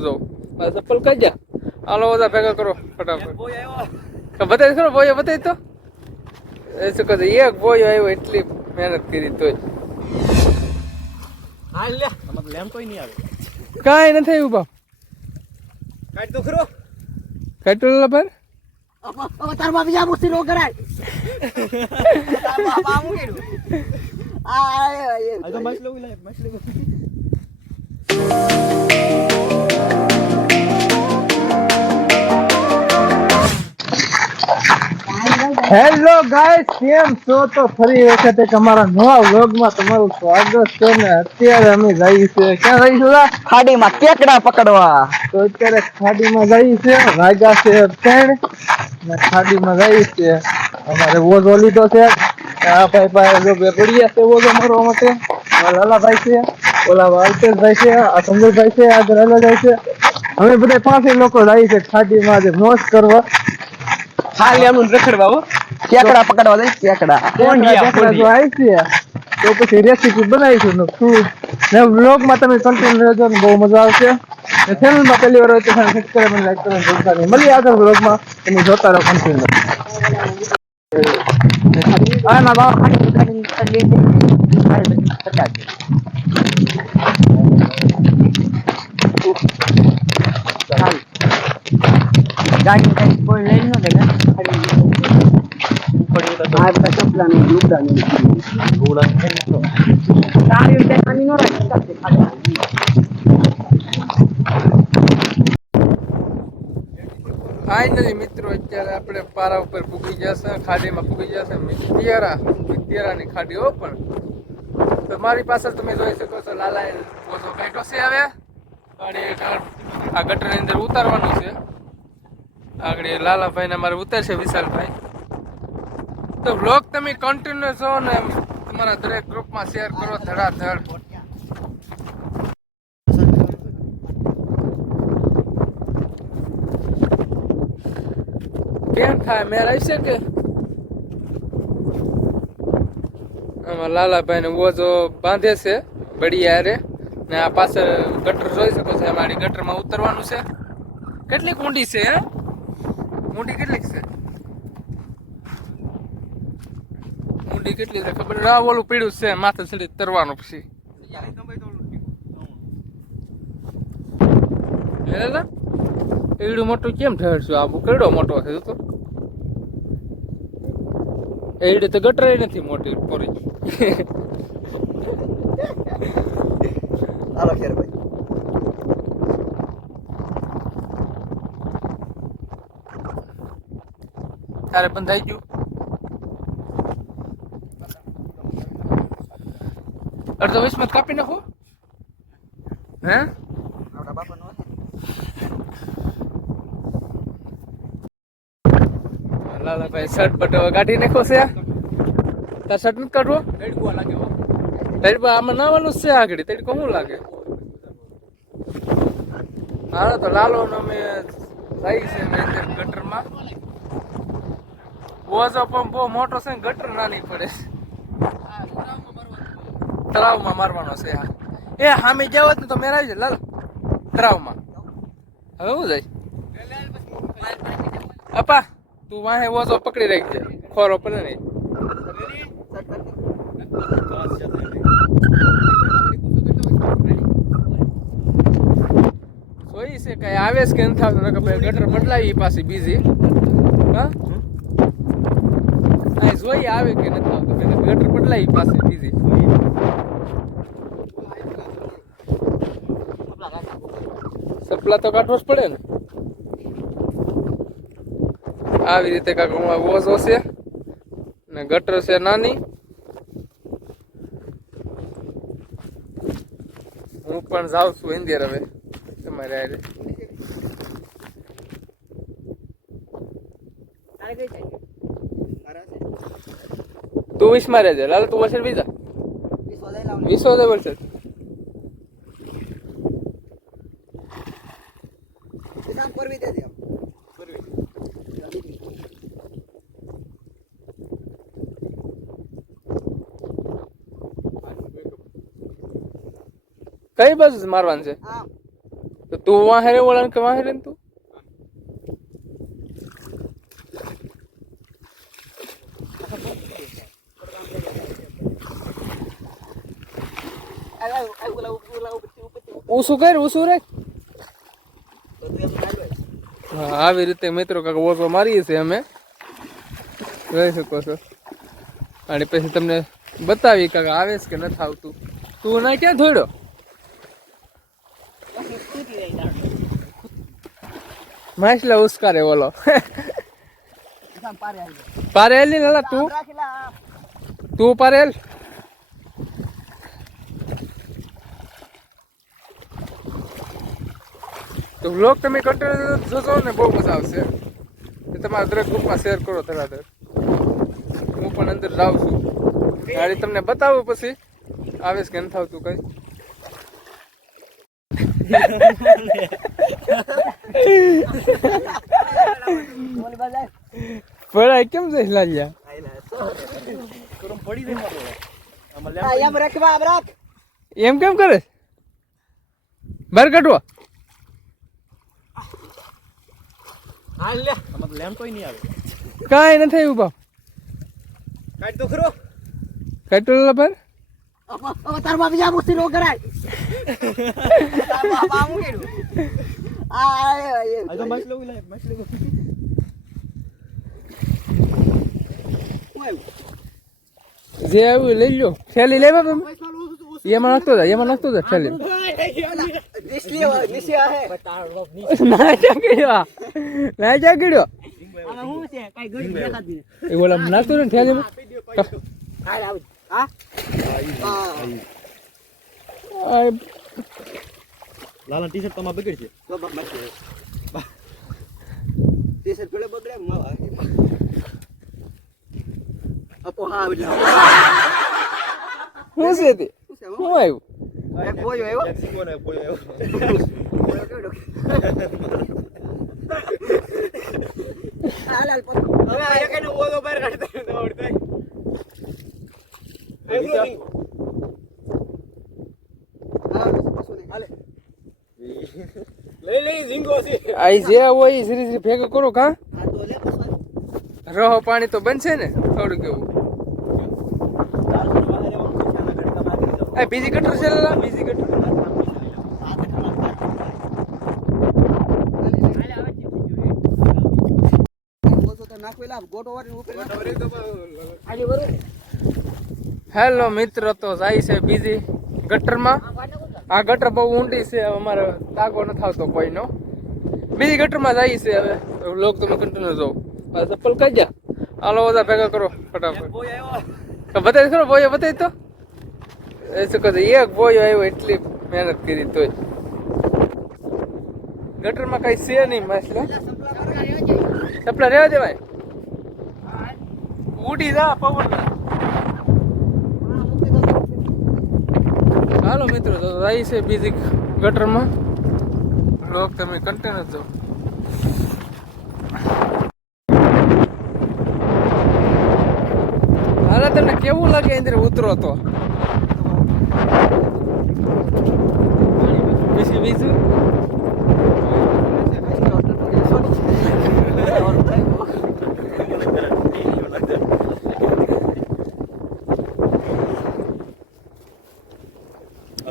જો ચપ્પલ કઈ જા આલો બધા ભેગા કરો ફટાફટ બતાવી ખરો બોય બતાવી તો એ શું કહે એક બોય આવ્યો એટલી મહેનત કરી તોય હા લે લેમ કોઈ નહીં આવે કાંઈ નથી આવ્યું બાપ કાઢ તો ખરો કાઢો પર તાર બાપ જા મુસ્તી નો કરાય તાર બાપ આવું કેડું આ તો મસ્ત લોગ લે મસ્ત લોગ હેલો ગાઈસ કેમ છો તો ફરી વખત એક અમારા નવા વ્લોગમાં તમારું સ્વાગત છે ને અત્યારે અમે જઈએ છીએ ક્યાં જઈશું ખાડીમાં કેકડા પકડવા તો અત્યારે ખાડીમાં જઈએ છીએ વાગ્યા છે 3 ને ખાડીમાં જઈએ છીએ અમારે ઓઝો લીધો છે આ ભાઈ પાસે જો બે પડ્યા છે ઓઝો મારવા માટે લાલાભાઈ છે ઓલા વાલતેશભાઈ છે આ સંજયભાઈ છે આ લાલાભાઈ છે અમે બધા 5 લોકો જઈએ છે ખાડીમાં આજે મોજ કરવા ખાલી આનું રખડવા હો કેકડા પકડવા દે કેકડા જો આવી છે તો પછી રેસીપી બનાવીશું ને ફૂડ ને વ્લોગમાં તમે કન્ટિન્યુ રહેજો ને બહુ મજા આવશે ને ચેનલમાં પહેલી વાર હોય તો સબસ્ક્રાઇબ અને લાઈક કરવાનું ભૂલતા નહીં મળીએ આગળ વ્લોગમાં તમે જોતા રહો કન્ટિન્યુ આ ના બાવા ખાડી ગાડી કોઈ લઈ ન દે ને આ બધા ચપલા ને દુડા ને ગોળા ને તારી ઉડે પાણી નો રાખી શકતે ફાઇનલી મિત્રો અત્યારે આપણે પારા ઉપર પૂગી જશે ખાડીમાં પૂગી જશે મિત્યારાની ખાડી હો પણ તો મારી પાસે તમે જોઈ શકો છો લાલાએ ઓછો કાઢ્યો છે હવે આ ગટરની અંદર ઉતારવાનું છે આગળ લાલાભાઈ ને મારે ઉતારશે વિશાલભાઈ તો વ્લોગ તમે કન્ટિન્યુ છો ને તમારા દરેક ગ્રુપમાં શેર કરો ધડાધડ કેમ થાય મેર આવી છે કે આમાં લાલાભાઈ ને ઓઝો બાંધે છે બળિયા રે ને આ પાછળ ગટર જોઈ શકો છો અમારી ગટરમાં ઉતરવાનું છે કેટલીક ઊંડી છે હે ઊંડી કેટલીક છે ઊંડી કેટલી છે ખબર રાવ ઓલું પીડ્યું છે માથે ચડી તરવાનું પછી એવડું મોટું કેમ ઠરશું આબુ કેવડો મોટો થયો તો એવડે તો ગટર નથી મોટી પોરી હાલો ખેર ભાઈ તારે બંધાઈ ગયું અડધો 20 માં કાપી નાખો હે લાલાભાઈ શર્ટ બટો કાઢી નાખો છે તાર શર્ટ નથી કાઢવો તડકો આમાં નાવાનું છે આગળ તડકો શું લાગે હા તો લાલો અમે જાય છે ગટરમાં ઓઝો પણ બહુ મોટો છે ગટર નાની પડે તળાવમાં મારવાનો છે હા એ સામે જાવ ને તો મેરાવી જાય લાલ તળાવમાં હવે હું જાય અપા તું વાહે ઓઝો પકડી રાખજે ખોરો પડે નહીં જોઈ છે કઈ આવે છે કે નથી આવતું ગટર બદલાવી પાછી બીજી હા જોઈ આવે કે નથી આવતું ગટર બદલાવી પાછી બીજી સપલા તો કાઢવો જ પડે ને આવી રીતે કાંક ઓઝો છે ને ગટર છે નાની હું પણ જાઉં છું ઇન્ડિયર હવે તમારે આરે તું 20 માં રહેજે લાલ તું વસર બીજા 20 દે વસર પરવી દે દે કઈ બાજુ મારવાનું છે તો તું વહાં રે ઓળણ કે વહાં રે ને તું ઊસું કર ઊસું રે હા આવી રીતે મિત્રો કાંક ઓછો મારીએ છીએ અમે જોઈ શકો છો અને પછી તમને બતાવી કાંક આવે છે કે નથી આવતું તું ના ક્યાં થોડ્યો માછલા ઉસ્કારે ઓલો પારેલ ની લાલા તું પારેલ તો વ્લોગ તમે કન્ટિન્યુ જોજો ને બહુ મજા આવશે તમારા દરેક ગ્રુપમાં શેર કરો તરત હું પણ અંદર જાઉં છું ગાડી તમને બતાવું પછી આવે છે કે નથી આવતું કઈ પડાય કેમ જઈશ લાગ્યા એમ કેમ કરે બહાર કાઢવા લેમ્પ કોઈ નહીં આવે કાંઈ નથી આવ્યું બાપ કાઢ તો ખરો કાઢો પર તાર બાપ જા મુસ્તી નો કરાય તાર બાપ આવું કેડું આ તો મછલો લાય મછલો જે આવ્યું લઈ લો થેલી લેવા તમે એમાં નાખતો જા થેલી ના ચાકડ્યો એ બોલા નાખતો ને થેલીમાં લાલા ટી શર્ટ તમારે બગડ છે ટી-શર્ટ પેલે બગડે અપો હા શું છે તે શું આવ્યું એક બોયો આવ્યો સિંગોને બોયો હાલ હવે આ કઈને ઓલો બહાર કાઢતા દોડતા લઈ ઝીંગો છે આઈ જે હોય શ્રી ભેગો કરો કા રહો પાણી તો બનશે ને થોડું કેવું આ બીજી કટર છે લાલા બીજી કટર હેલો મિત્રો તો જાય છે બીજી ગટરમાં આ ગટર બહુ ઊંડી છે અમારે તાગો નથી આવતો કોઈનો બીજી ગટરમાં જાય છે હવે લોક તમે કન્ટિન્યુ જો ચપ્પલ કાઢ્યા હાલો બધા ભેગા કરો ફટાફટ બતાવી ખરો બોયો બતાવી તો એ શું કહે એક બોયો આવ્યો એટલી મહેનત કરી તોય ગટરમાં કઈ છે નહીં માછલા ચપલા રહેવા દેવાય ઉડી જા પવન હાલો મિત્રો તો જાય છે બીજી ગટરમાં લોક તમે કન્ટેનર જો હાલો તમને કેવું લાગે અંદર ઉતરો તો બીજું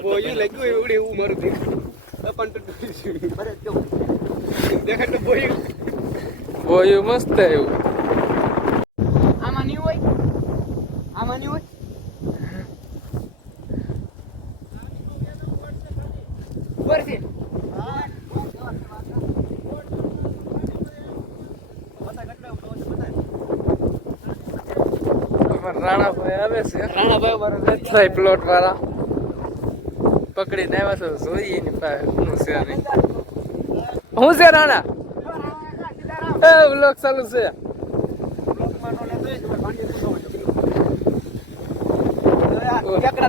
બોયું લાગ્યું એવું એવું મારું દેખાય બોયું બોયું મસ્ત એવું આમાં નહીં હોય પરથી રાણાભાઈ આવે છે રાણાભાઈ મારા થાય પ્લોટ વાળા પકડીને આવ્યા છો જોઈએ એની પાસે શું છે નહીં શું છે રાણા એ બ્લોક ચાલુ છે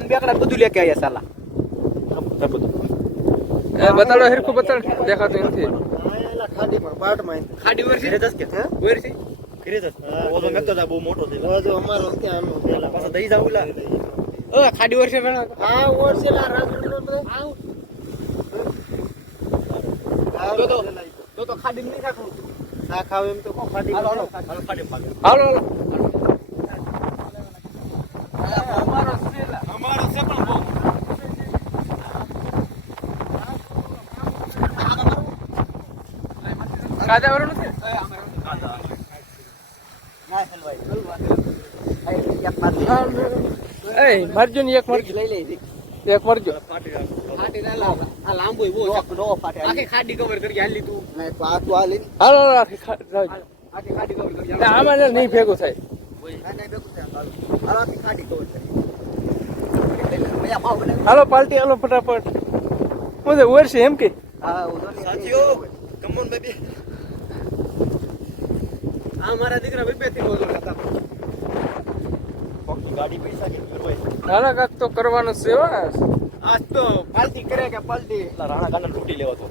બેકડા બધું લેકે આવ્યા સાલા એ બતાડો હિરખું બતાડ દેખાતું નથી ખાડી વર્ષે રેતસ કે વર્ષે રેતસ ઓલો મેકતો તા બહુ મોટો થઈ ગયો અમારો ત્યાં પેલા પાછો દઈ જાવ લા ઓ ખાડી વર્ષે રાણા હા વર્ષે લા રાજુ બધા તો ખાડી નહીં રાખું ના ખાવ એમ તો કોણ ખાડી હાલો, હાલો હાલો. ખાડી ભાગે હાલો અમારો સેલા અમારો છે પણ બહુ કાદા વાળો નથી ના હલવાઈ એ મારજો ને એક મારજો લઈ લે એક મારજો ફાટી રાખો ફાટી ના લાવ આ લાંબુ બહુ નો ફાટે આખી ખાડી કવર કરી હાલી તું નહીં તો આ તું હાલી હાલો હાલો, આખી રાખ. આખી ખાડી કવર કરી ના, આમાં ને નહીં ભેગું થાય ના નહીં ભેગું થાય હાલો આખી ખાડી કવર કરી ભૈયા ભાવ બનાવ હાલો પાલટી હાલો ફટાફટ હું તો ઓરશે એમ કે હા ઉધો ની સાથીઓ કમોન બેબી આ મારા દીકરા બે થી બોલો હતા ફક્ત ગાડી પૈસા કે કરવાય હાલા કાક તો કરવાનું છે હો. આજ તો પાલતી કરે કે પલટી એટલા રાણા કાના તૂટી લેવા તો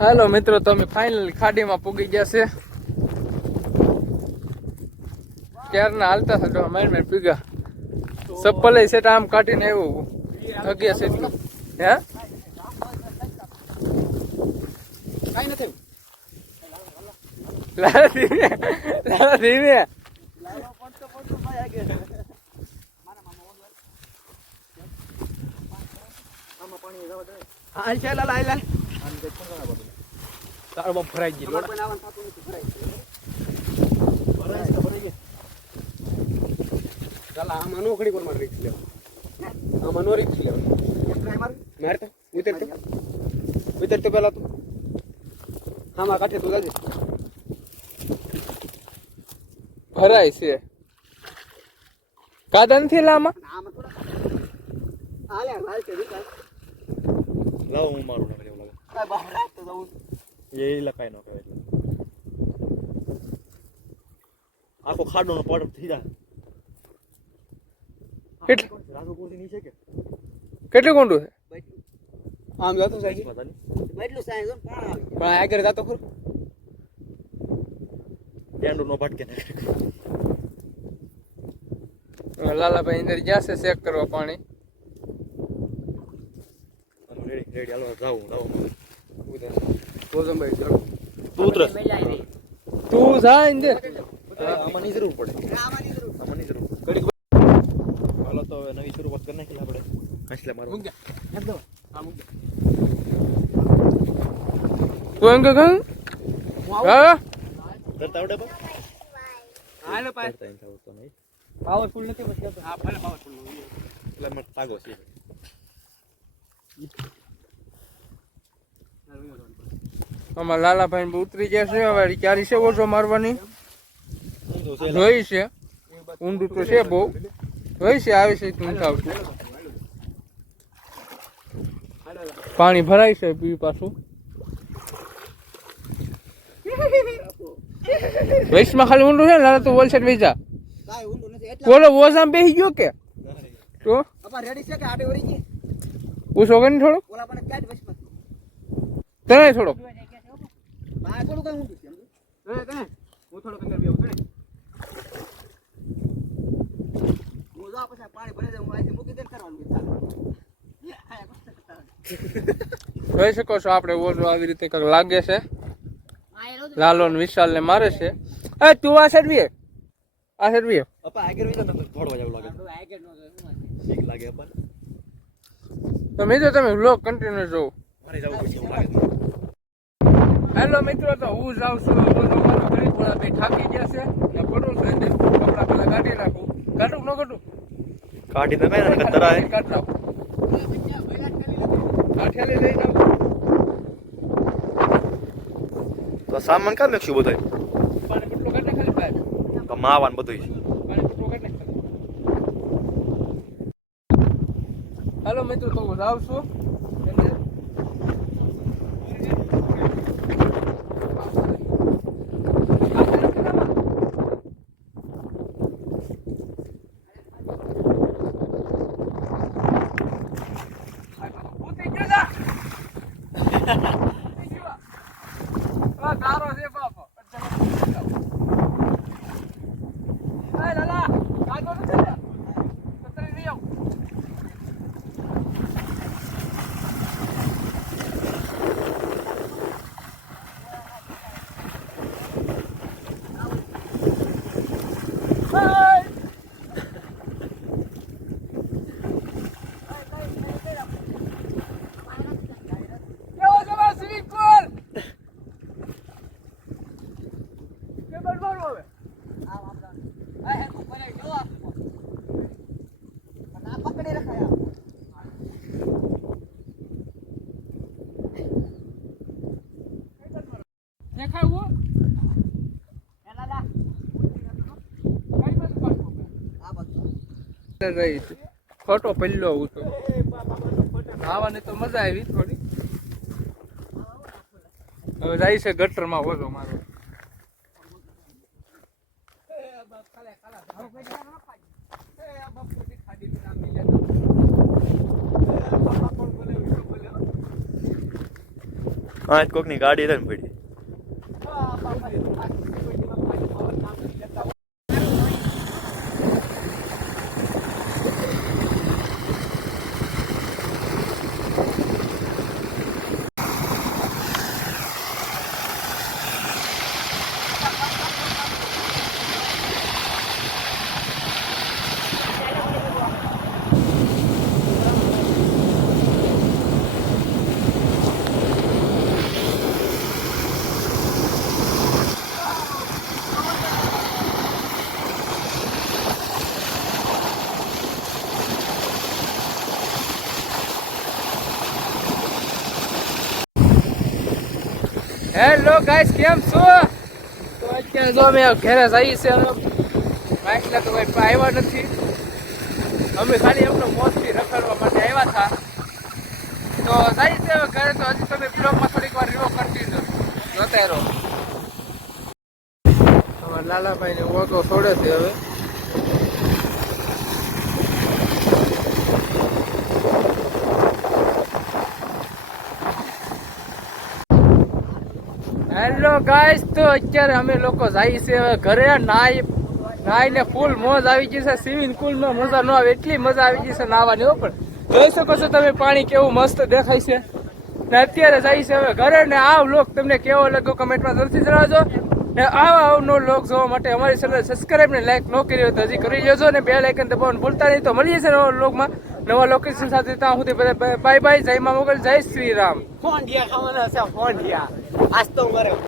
હાલો મિત્રો તમે ફાઇનલી ખાડીમાં પૂગી ગયા છે ક્યારના હાલતા હતા માર માર પીગા ચપ્પલ સેટ આમ કાઢીને આવ્યું અગ્યા છે હે કાઈ નથી લાલા ધીમે લાલા ધીમે લાવો પડતો ભાઈ આગે આમાં પાણી જવા દે હાલ ચાલ લાલ લાલ તારો બાપ ભરાઈ ગયો પણ આવન થાતું નથી ભરાય ચાલ આમાં નો ઘડી પર માર રીક્ષ લે આમાં નો રીક્ષ લે માર તો ઉતર તો પેલા તું આમાં કાઠે તું જાજે ભરાય છે કાદા નથી લામાં આમાં થોડા હાલે હાલ છે રીક્ષ લાવો હું મારું નાખ એવું લાગે કાઈ બહાર રાખતો જાઉં એ લકાય નો કહેવાય એટલે આખો ખાડોનો પડ થઈ જાય કેટલું રાજુ કોસી નીચે કે કેટલું કોંડું છે આમ જાતો સાહેબ પતા નહીં એટલું સાહેબ પણ આવી પણ આગળ જાતો ખરો પેન્ડો નો ભટકે ને લાલાભાઈ અંદર જશે ચેક કરવા પાણી રેડી રેડી હાલો જાઉં જાઉં ગોઝમભાઈ ચાલો તું ઉતરસ તું જા અંદર આમાં ની જરૂર પડે આવાની જરૂર આમાં ની જરૂર હાલો તો હવે નવી શરૂઆત કરી નાખી આપણે હસલે મારું એકદમ આમ તું અંગ ગંગ હા કરતા આવડે બા હાલો પાય કરતા એમ થાવ તો નહીં પાવરફુલ નથી બસ હા ભલે પાવરફુલ એટલે મને તાગો છે આમાં લાલાભાઈ બહુ ઉતરી જશે હવે ક્યારે છે ઓછો મારવાની જોઈ છે ઊંડું તો છે બહુ જોઈ છે આવે છે તું આવતું પાણી ભરાય છે પી પાછું વૈશમાં ખાલી ઊંડું છે ને લાલા તો વલસાડ વેચા કાઈ ઊંડું નથી એટલે ઓલો ઓઝામ બેસી ગયો કે તો આપા રેડી છે કે આડે વળી ગઈ પૂછો કે નહીં થોડો ઓલા પણ ક્યાં વસમાં તને થોડો આ થોડું કઈ ઊંડું છે તને હું થોડો કંગર બેવું તને હું જા પછી પાણી ભરી દે હું આથી મૂકી દે કરવાનું જોઈ શકો છો આપણે ઓઝો આવી રીતે કંઈક લાગે છે લાલો ને વિશાલ ને મારે છે એ તું આ સાઈડ વીએ આ સાઈડ વીએ અપા આગળ વિલા નંબર થોડવા જેવું લાગે ઠીક લાગે અપા તો મિત્રો તમે વ્લોગ કન્ટિન્યુ જોવો મારે જવું પડશે એવું લાગે હેલો મિત્રો તો હું જાઉં છું ઓઝો મારો ઘરે થોડા બે થાકી ગયા છે ને પડું છે ને કપડા પેલા કાઢી નાખું કાઢું ન કાઢું કાઢી દે મેં કતરા હે કાઢ નાખું કાઠિયાલી લઈ જાઉં તો સામાન કા મેકશું બધાય પાણી કેટલું કાઢે ખાલી બહાર તો માવાન બધું પાણી કેટલું કાઢે ખાલી હેલો મિત્રો તો હું જાઉં છું રહી છે ખોટો પહેલો હું તો નાવાની તો મજા આવી થોડી. હવે જાય છે ગટરમાં વધો મારો. હા કોકની ગાડી રન પડી. હેલો ગાઈસ, કેમ છો? તો અત્યારે જો અમે ઘરે જઈએ છે. બાઇકના તો કોઈ આવ્યા નથી. અમે ખાલી એમનો મોજથી રખડવા માટે આવ્યા હતા. તો જઈએ છે હવે ઘરે. તો હજી તમે બ્લોગમાં થોડીક વાર રીવો કન્ટિન્યુ જોતા રહો. અમારા લાલાભાઈને ઓટો છોડે છે હવે. હેલો ગાઈસ, તો અત્યારે અમે લોકો જઈએ છીએ હવે ઘરે. નાઈને ફૂલ મોજ આવી ગઈ છે. સ્વિમિંગ પુલમાં મજા ન આવે એટલી મજા આવી ગઈ છે નાહવાની. પણ જોઈ શકો છો તમે પાણી કેવું મસ્ત દેખાય છે. ને અત્યારે જઈએ છીએ હવે ઘરે. ને આ વ્લોગ તમને કેવો લાગ્યો કમેન્ટમાં જરૂરથી જણાવજો. ને આવા અવનો વ્લોગ જોવા માટે અમારી ચેનલ સબસ્ક્રાઇબ ને લાઈક ન કરી હોય તો હજી કરી લેજો. ને બેલ આઇકન દબાવવાનું ભૂલતા નહીં. તો મળીએ છીએ નવા વ્લોગમાં નવા લોકેશન સાથે. ત્યાં સુધી બધા બાય બાય. જય મા મોગલ, જય શ્રી રામ. ફોન ખાવાના છે ફોન આજ તો મારે